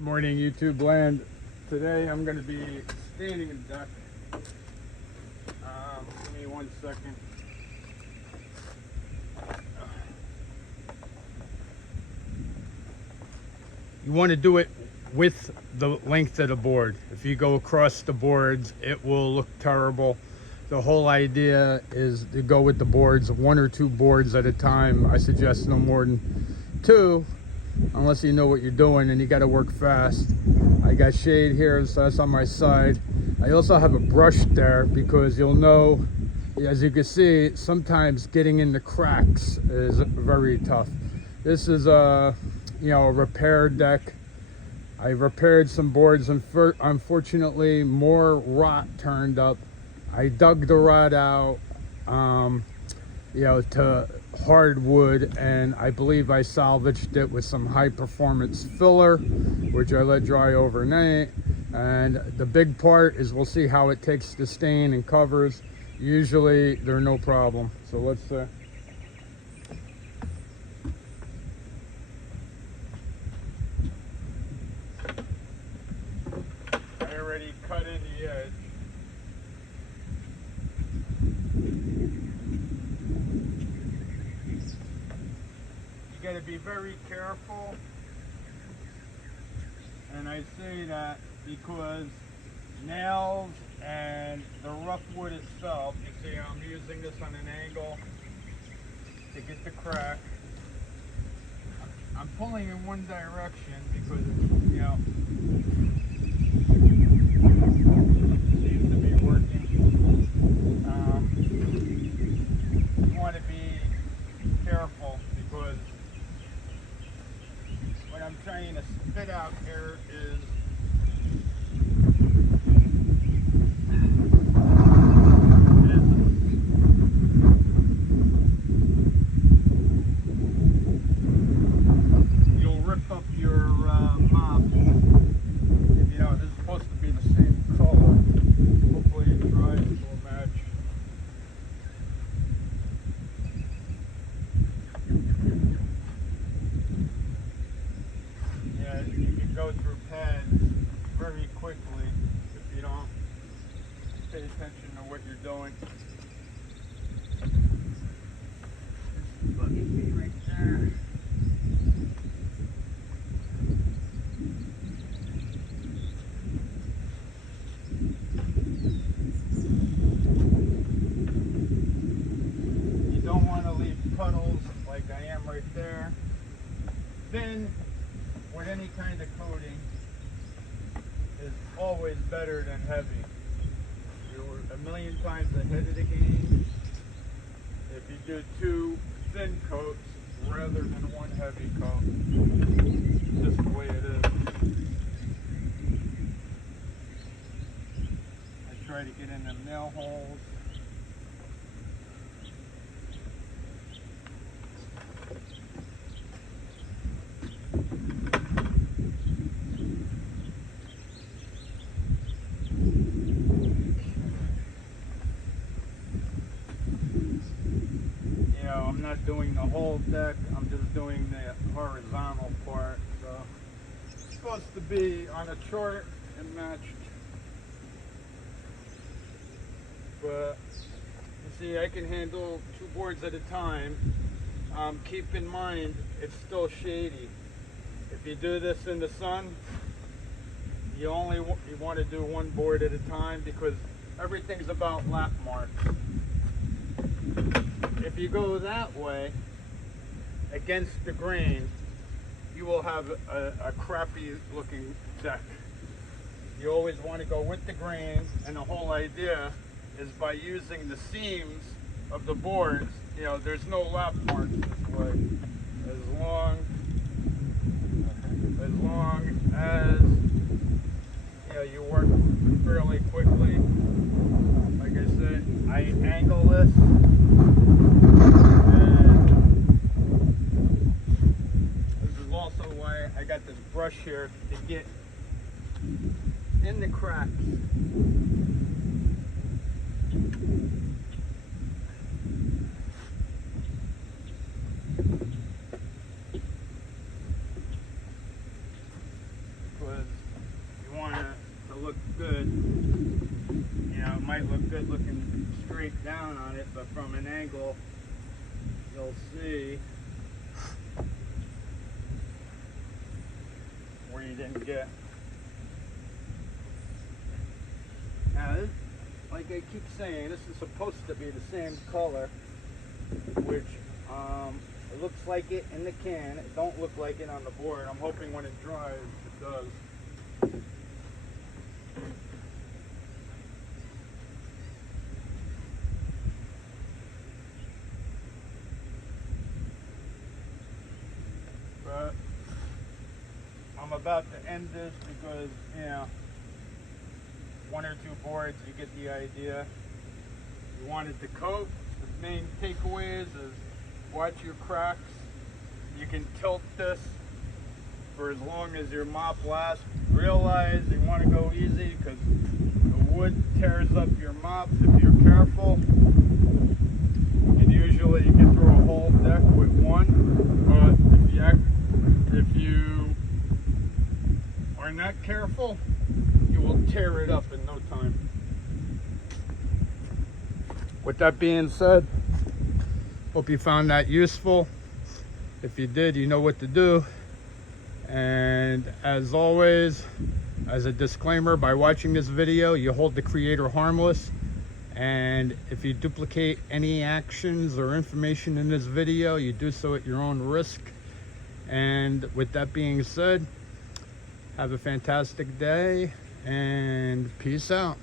Morning, YouTube land. Today I'm going to be standing in the deck. Give me 1 second. You want to do it with the length of the board. If you go across the boards, it will look terrible. The whole idea is to go with the boards, 1 or 2 boards at a time. I suggest no more than 2, unless you know what you're doing and you got to work fast. I got shade here, so that's on my side. I also have a brush there because you'll know, as you can see, sometimes getting in the cracks is very tough. This is a repair deck. I repaired some boards, and unfortunately more rot turned up. I dug the rot out to hardwood, and I believe I salvaged it with some high performance filler, which I let dry overnight. And the big part is we'll see how it takes the stain and covers. Usually they're no problem. So let's I already cut in the edge. You got to be very careful, and I say that because nails and the rough wood itself, you see I'm using this on an angle to get the crack. I'm pulling in one direction because it seems to be working. You want to be careful because what I'm trying to spit out here is you'll rip up your mop. This is supposed to be the same color. Hopefully it dries, it will match. Yeah, you can go through pads very quickly if you don't pay attention to what you're doing. This bucket be right there. You don't want to leave puddles like I am right there. Thin with any kind of coating is always better than heavy. You're a million times ahead of the game if you do 2 thin coats rather than 1 heavy coat. It's just the way it is. I try to get in the nail holes. I'm not doing the whole deck, I'm just doing the horizontal part. So it's supposed to be on a chart and matched. But you see, I can handle 2 boards at a time. Keep in mind, it's still shady. If you do this in the sun, you want to do 1 board at a time because everything's about lap marks. If you go that way against the grain, you will have a crappy looking deck. You always want to go with the grain, and the whole idea is by using the seams of the boards, there's no lap marks this way. As long as you work fairly quickly. Like I said, I angle this, and this is also why I got this brush here to get in the cracks. good. You know, it might look good looking straight down on it, but from an angle, you'll see where you didn't get. Now, this, like I keep saying, this is supposed to be the same color, which it looks like it in the can. It don't look like it on the board. I'm hoping when it dries, it does. But I'm about to end this because, you know, one or two boards, you get the idea. You want it to coat. The main takeaways is watch your cracks. You can tilt this for as long as your mop lasts. Realize you want to go easy because the wood tears up your mops if you're careful. And usually you can through a whole deck with one, but if you are not careful, you will tear it up in no time. With that being said, hope you found that useful. If you did, you know what to do. And as always, as a disclaimer, by watching this video, you hold the creator harmless. And if you duplicate any actions or information in this video, you do so at your own risk. And with that being said, have a fantastic day and peace out.